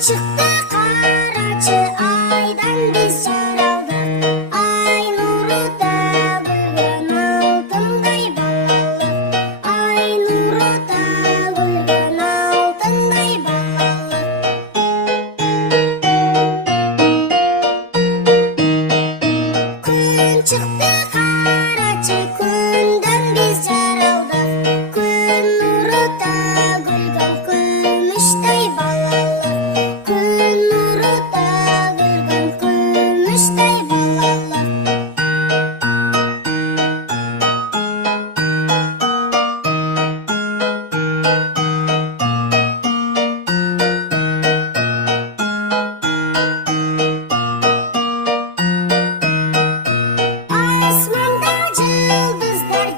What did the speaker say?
чыкты карачы айдан биз жаралдык. Ай нуруда күлгөн алтындай балалык. Ай нуруда күлгөн алтындай балалык. Күн чыкты карачы күндөн биз жаралдык. Күн нуруда күлгөн күмүштей балалык. Күн нуруда күлгөн күмүштей балалык. Асманда жылдыздар